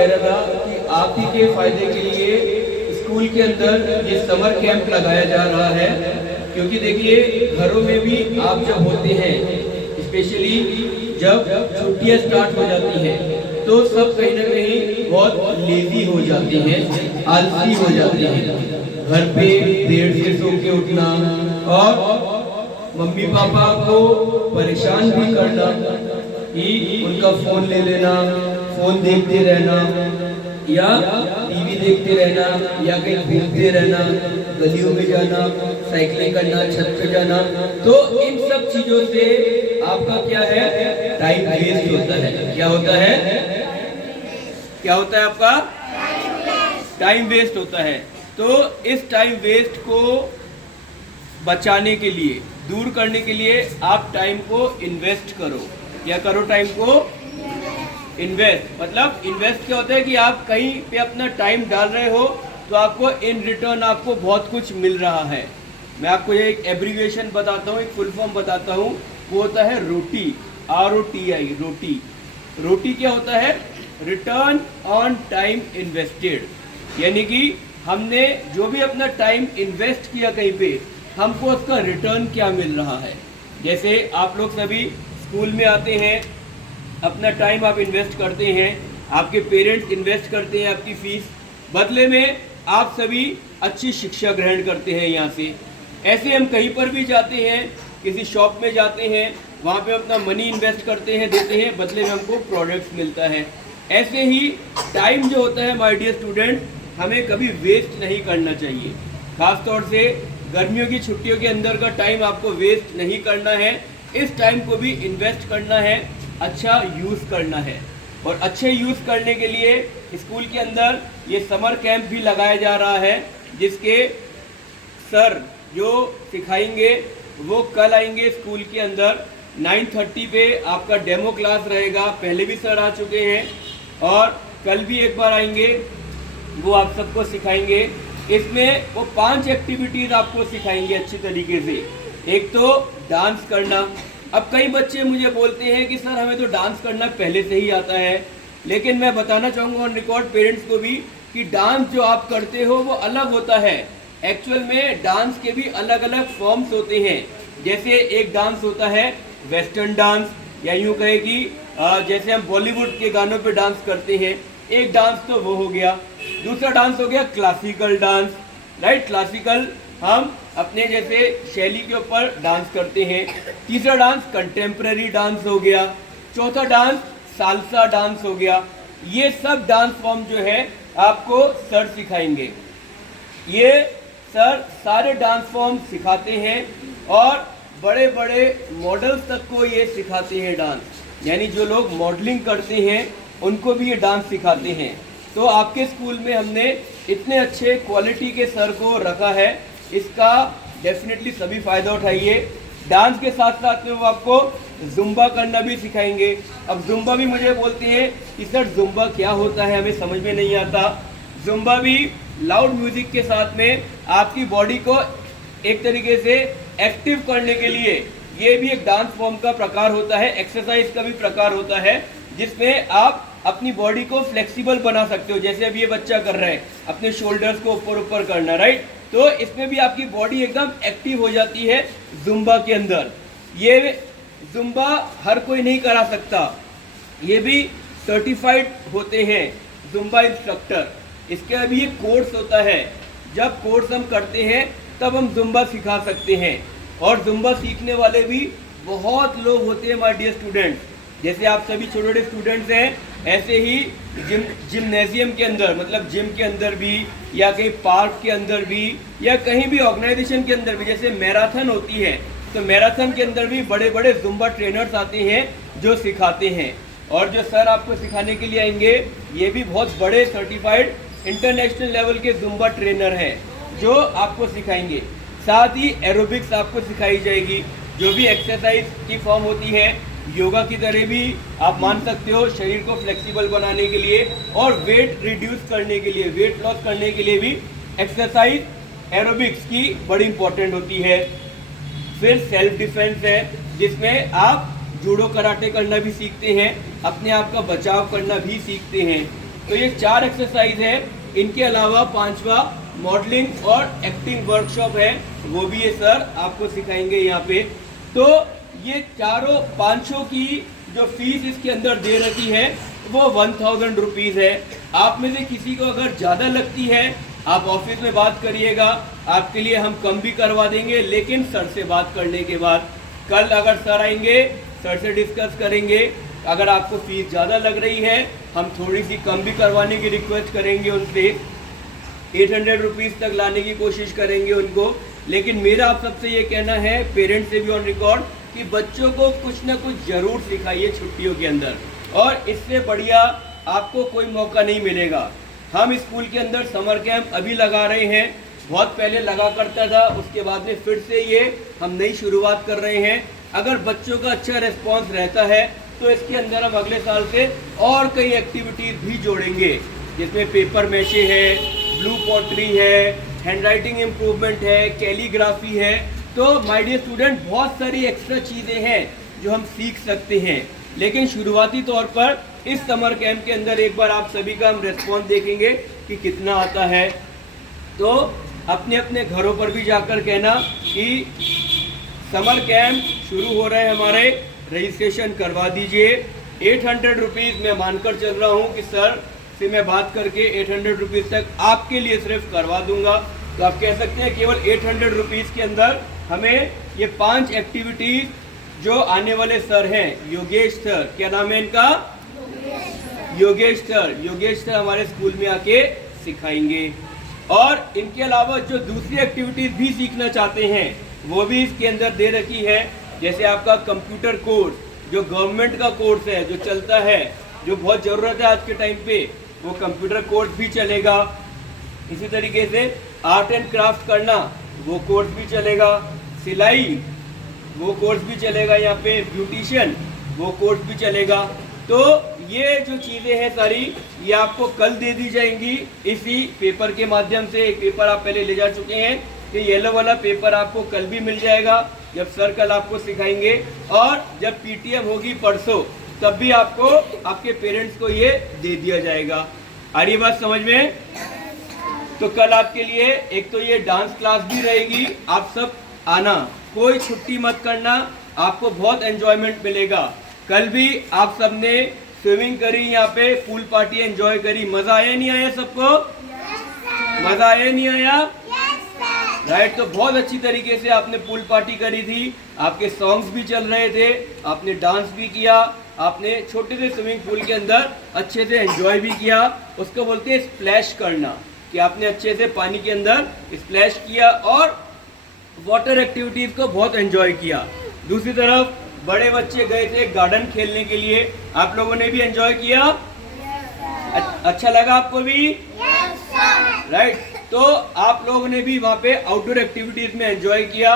कह रहा था कि आप ही के फायदे के लिए स्कूल के अंदर ये समर कैंप लगाया जा रहा है, क्योंकि देखिए घरों में भी आप जब होते हैं, स्पेशली जब छुट्टियां स्टार्ट हो जाती हैं, तो सब कहीं ना कहीं बहुत लेजी हो जाते हैं, आलसी हो जाते हैं। घर पे देर से सो के उठना और मम्मी पापा को परेशान भी करना कि उनका फोन ले लेना, फोन देखते रहना या टीवी देखते रहना या कहीं घूमते रहना, गलियों में जाना, साइकिलिंग करना, छत पे जाना, तो इन सब चीजों से आपका क्या है, टाइम वेस्ट होता है। क्या होता है, क्या होता है आपका टाइम वेस्ट होता है। तो इस टाइम वेस्ट को बचाने के लिए, दूर करने के लिए आप टाइम को इन्वेस्ट करो। क्या करो, टाइम को इन्वेस्ट। मतलब इन्वेस्ट क्या होता है कि आप कहीं पे अपना टाइम डाल रहे हो तो आपको इन रिटर्न आपको बहुत कुछ मिल रहा है। मैं आपको ये एक एब्रीविएशन बताता हूँ, एक फुल फॉर्म बताता हूँ, वो होता है रोटी, ROTI, रोटी। रोटी क्या होता है, रिटर्न ऑन टाइम इन्वेस्टेड। यानी कि हमने जो भी अपना टाइम इन्वेस्ट किया कहीं पे, हमको उसका रिटर्न क्या मिल रहा है। जैसे आप लोग सभी स्कूल में आते हैं, अपना टाइम आप इन्वेस्ट करते हैं, आपके पेरेंट्स इन्वेस्ट करते हैं आपकी फीस, बदले में आप सभी अच्छी शिक्षा ग्रहण करते हैं यहाँ से। ऐसे हम कहीं पर भी जाते हैं, किसी शॉप में जाते हैं, वहाँ पे अपना मनी इन्वेस्ट करते हैं, देते हैं, बदले में हमको प्रोडक्ट्स मिलता है। ऐसे ही टाइम जो होता है माय डियर स्टूडेंट, हमें कभी वेस्ट नहीं करना चाहिए। खास तौर से गर्मियों की छुट्टियों के अंदर का टाइम आपको वेस्ट नहीं करना है। इस टाइम को भी इन्वेस्ट करना है, अच्छा यूज़ करना है। और अच्छे यूज़ करने के लिए स्कूल के अंदर ये समर कैंप भी लगाया जा रहा है, जिसके सर जो सिखाएंगे वो कल आएंगे स्कूल के अंदर 9:30 पे आपका डेमो क्लास रहेगा। पहले भी सर आ चुके हैं और कल भी एक बार आएंगे, वो आप सबको सिखाएंगे। इसमें वो 5 एक्टिविटीज़ आपको सिखाएंगे अच्छी तरीके से। एक तो डांस करना। अब कई बच्चे मुझे बोलते हैं कि सर हमें तो डांस करना पहले से ही आता है, लेकिन मैं बताना चाहूँगा ऑन रिकॉर्ड पेरेंट्स को भी कि डांस जो आप करते हो वो अलग होता है। एक्चुअल में डांस के भी अलग अलग फॉर्म्स होते हैं। जैसे एक डांस होता है वेस्टर्न डांस, या यूँ कहे कि जैसे हम बॉलीवुड के गानों पे डांस करते हैं, एक डांस तो वो हो गया। दूसरा डांस हो गया क्लासिकल डांस, राइट। क्लासिकल हम अपने जैसे शैली के ऊपर डांस करते हैं। तीसरा डांस कंटेम्प्रेरी डांस हो गया। चौथा डांस साल्सा डांस हो गया। ये सब डांस फॉर्म जो है आपको सर सिखाएंगे। ये सर सारे डांस फॉर्म सिखाते हैं और बड़े बड़े मॉडल्स तक को ये सिखाते हैं डांस। यानी जो लोग मॉडलिंग करते हैं उनको भी ये डांस सिखाते हैं। तो आपके स्कूल में हमने इतने अच्छे क्वालिटी के सर को रखा है, इसका डेफिनेटली सभी फ़ायदा उठाइए। डांस के साथ साथ में वो आपको जुम्बा करना भी सिखाएंगे। अब जुम्बा भी मुझे बोलते हैं कि सर जुम्बा क्या होता है, हमें समझ में नहीं आता। जुम्बा भी लाउड म्यूज़िक के साथ में आपकी बॉडी को एक तरीके से एक्टिव करने के लिए ये भी एक डांस फॉर्म का प्रकार होता है, एक्सरसाइज का भी प्रकार होता है, जिसमें आप अपनी बॉडी को फ्लेक्सिबल बना सकते हो। जैसे अब ये बच्चा कर रहा है, अपने शोल्डर्स को ऊपर ऊपर करना, राइट। तो इसमें भी आपकी बॉडी एकदम एक्टिव हो जाती है जुम्बा के अंदर। ये जुम्बा हर कोई नहीं करा सकता, ये भी सर्टिफाइड होते हैं जुम्बा इंस्ट्रक्टर। इसके अभी एक कोर्स होता है, जब कोर्स हम करते हैं तब हम जुम्बा सिखा सकते हैं। और जुम्बा सीखने वाले भी बहुत लोग होते हैं माय डियर स्टूडेंट्स। जैसे आप सभी छोटे छोटे स्टूडेंट्स हैं, ऐसे ही जिम्नेजियम के अंदर, मतलब जिम के अंदर भी, या कहीं पार्क के अंदर भी, या कहीं भी ऑर्गेनाइजेशन के अंदर भी, जैसे मैराथन होती है तो मैराथन के अंदर भी बड़े बड़े जुम्बा ट्रेनर्स आते हैं जो सिखाते हैं। और जो सर आपको सिखाने के लिए आएंगे ये भी बहुत बड़े सर्टिफाइड इंटरनेशनल लेवल के जुम्बा ट्रेनर हैं जो आपको सिखाएंगे। साथ ही एरोबिक्स आपको सिखाई जाएगी, जो भी एक्सरसाइज की फॉर्म होती है, योगा की तरह भी आप मान सकते हो, शरीर को फ्लेक्सिबल बनाने के लिए और वेट रिड्यूस करने के लिए, वेट लॉस करने के लिए भी एक्सरसाइज एरोबिक्स की बड़ी इंपॉर्टेंट होती है। फिर सेल्फ डिफेंस है, जिसमें आप जूडो कराटे करना भी सीखते हैं, अपने आप का बचाव करना भी सीखते हैं। तो ये 4 एक्सरसाइज है। इनके अलावा 5वां मॉडलिंग और एक्टिंग वर्कशॉप है, वो भी ये सर आपको सिखाएंगे यहाँ पे। तो ये चारों 500 की जो फीस इसके अंदर दे रखी है वो 1000 रुपीज़ है। आप में से किसी को अगर ज़्यादा लगती है आप ऑफिस में बात करिएगा, आपके लिए हम कम भी करवा देंगे, लेकिन सर से बात करने के बाद। कल अगर सर आएंगे सर से डिस्कस करेंगे, अगर आपको फीस ज़्यादा लग रही है हम थोड़ी सी कम भी करवाने की रिक्वेस्ट करेंगे उनसे, 800 रुपीज़ तक लाने की कोशिश करेंगे उनको। लेकिन मेरा आप सबसे ये कहना है, पेरेंट्स से भी ऑन रिकॉर्ड, कि बच्चों को कुछ ना कुछ ज़रूर सिखाइए छुट्टियों के अंदर, और इससे बढ़िया आपको कोई मौका नहीं मिलेगा। हम स्कूल के अंदर समर कैंप अभी लगा रहे हैं, बहुत पहले लगा करता था, उसके बाद में फिर से ये हम नई शुरुआत कर रहे हैं। अगर बच्चों का अच्छा रिस्पॉन्स रहता है तो इसके अंदर हम अगले साल से और कई एक्टिविटीज़ भी जोड़ेंगे, जिसमें पेपर मैशे है, ब्लू पॉटरी है, हैंड राइटिंग इम्प्रूवमेंट है, कैलीग्राफी है। तो माय डियर स्टूडेंट, बहुत सारी एक्स्ट्रा चीज़ें हैं जो हम सीख सकते हैं। लेकिन शुरुआती तौर पर इस समर कैंप के अंदर एक बार आप सभी का हम रिस्पॉन्स देखेंगे कि कितना आता है। तो अपने अपने घरों पर भी जाकर कहना कि समर कैंप शुरू हो रहे हैं हमारे, रजिस्ट्रेशन करवा दीजिए। 800 रुपीज़ मैं मानकर चल रहा हूँ कि सर से मैं बात करके 800 रुपीज़ तक आपके लिए सिर्फ करवा दूंगा। तो आप कह सकते हैं केवल 800 रुपीज़ के अंदर हमें ये 5 एक्टिविटीज़ जो आने वाले सर हैं, योगेश सर, क्या नाम है इनका? योगेश सर हमारे स्कूल में आके सिखाएंगे। और इनके अलावा जो दूसरी एक्टिविटीज़ भी सीखना चाहते हैं वो भी इसके अंदर दे रखी है। जैसे आपका कंप्यूटर कोर्स, जो गवर्नमेंट का कोर्स है, जो चलता है, जो बहुत ज़रूरत है आज के टाइम पे, वो कंप्यूटर कोर्स भी चलेगा। इसी तरीके से आर्ट एंड क्राफ्ट करना, वो कोर्स भी चलेगा। सिलाई, वो कोर्स भी चलेगा। यहाँ पे ब्यूटिशियन, वो कोर्स भी चलेगा। तो ये जो चीज़ें हैं सारी, ये आपको कल दे दी जाएंगी इसी पेपर के माध्यम से। एक पेपर आप पहले ले जा चुके हैं, तो येलो वाला पेपर आपको कल भी मिल जाएगा जब सर कल आपको सिखाएंगे। और जब पीटीएम होगी परसों, तब भी आपको आपके पेरेंट्स को ये दे दिया जाएगा। आ रही बात समझ में? तो कल आपके लिए एक तो ये डांस क्लास भी रहेगी, आप सब आना, कोई छुट्टी मत करना, आपको बहुत एंजॉयमेंट मिलेगा। कल भी आप सबने स्विमिंग करी, यहाँ पे पूल पार्टी एंजॉय करी, मजा आया नहीं आया सबको? मजा आया नहीं आया? राइट। तो बहुत अच्छी तरीके से आपने पूल पार्टी करी थी, आपके सॉन्ग्स भी चल रहे थे, आपने डांस भी किया, आपने छोटे से स्विमिंग पूल के अंदर अच्छे से एंजॉय भी किया। उसको बोलते हैं स्प्लैश करना, कि आपने अच्छे से पानी के अंदर स्प्लैश किया और वाटर एक्टिविटीज़ को बहुत एंजॉय किया। दूसरी तरफ बड़े बच्चे गए थे गार्डन खेलने के लिए, आप लोगों ने भी एंजॉय किया? अच्छा लगा आपको भी? राइट। तो आप लोगों ने भी वहाँ पे आउटडोर एक्टिविटीज़ में एंजॉय किया।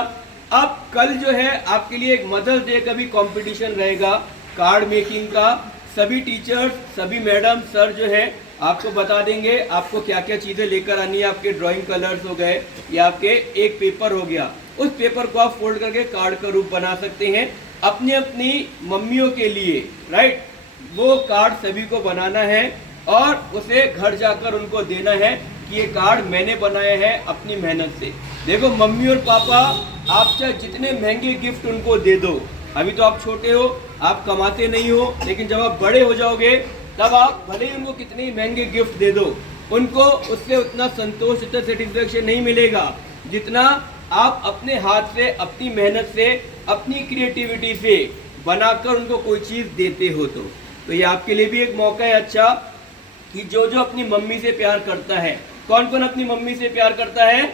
अब कल जो है आपके लिए एक मदर्स डे का भी कंपटीशन रहेगा, कार्ड मेकिंग का। सभी टीचर्स, सभी मैडम, सर जो है आपको बता देंगे आपको क्या क्या चीज़ें लेकर आनी है। आपके ड्राइंग कलर्स हो गए या आपके एक पेपर हो गया, उस पेपर को आप फोल्ड करके कार्ड का रूप बना सकते हैं अपनी अपनी मम्मियों के लिए। राइट। वो कार्ड सभी को बनाना है और उसे घर जाकर उनको देना है कि ये कार्ड मैंने बनाया है अपनी मेहनत से। देखो, मम्मी और पापा आप चाहे जितने महंगे गिफ्ट उनको दे दो, अभी तो आप छोटे हो, आप कमाते नहीं हो, लेकिन जब आप बड़े हो जाओगे तब आप भले ही उनको कितने ही महंगे गिफ्ट दे दो, उनको उससे उतना संतोष, उतना सेटिस्फेक्शन नहीं मिलेगा जितना आप अपने हाथ से, अपनी मेहनत से, अपनी क्रिएटिविटी से बनाकर उनको कोई चीज़ देते हो। तो ये आपके लिए भी एक मौका है अच्छा, कि जो जो अपनी मम्मी से प्यार करता है, कौन कौन अपनी मम्मी से प्यार करता है?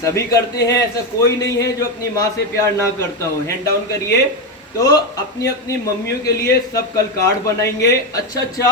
सभी करते हैं, ऐसा कोई नहीं है जो अपनी माँ से प्यार ना करता हो। हैंड डाउन करिए। तो अपनी अपनी मम्मियों के लिए सब कल कार्ड बनाएंगे, अच्छा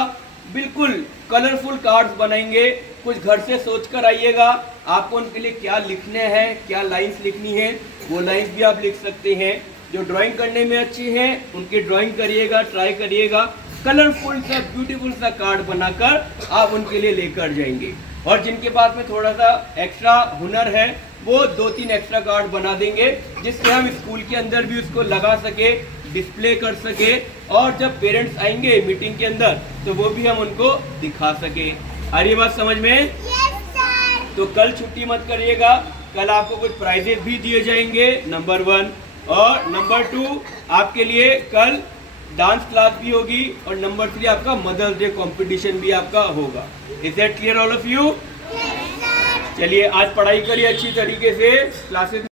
बिल्कुल कलरफुल कार्ड्स बनाएंगे। कुछ घर से सोच कर आइएगा आपको उनके लिए क्या लिखना है, क्या लाइंस लिखनी है, वो लाइंस भी आप लिख सकते हैं। जो ड्राइंग करने में अच्छे हैं उनकी ड्राइंग करिएगा, ट्राई करिएगा। कलरफुल सा, ब्यूटीफुल सा कार्ड बनाकर आप उनके लिए लेकर जाएंगे। और जिनके पास में थोड़ा सा एक्स्ट्रा हुनर है वो 2-3 एक्स्ट्रा कार्ड बना देंगे, जिससे हम स्कूल के अंदर भी उसको लगा सके, डिस्प्ले कर सके और जब पेरेंट्स आएंगे मीटिंग के अंदर तो वो भी हम उनको दिखा सके। आ रही बात समझ में? तो कल छुट्टी मत करिएगा, कल आपको कुछ प्राइजेस भी दिए जाएंगे, नंबर 1। और नंबर 2 आपके लिए कल डांस क्लास भी होगी और नंबर 3 आपका मदर्स डे कंपटीशन भी आपका होगा। Is that clear all of you? चलिए आज पढ़ाई करिए अच्छी तरीके से, क्लासेस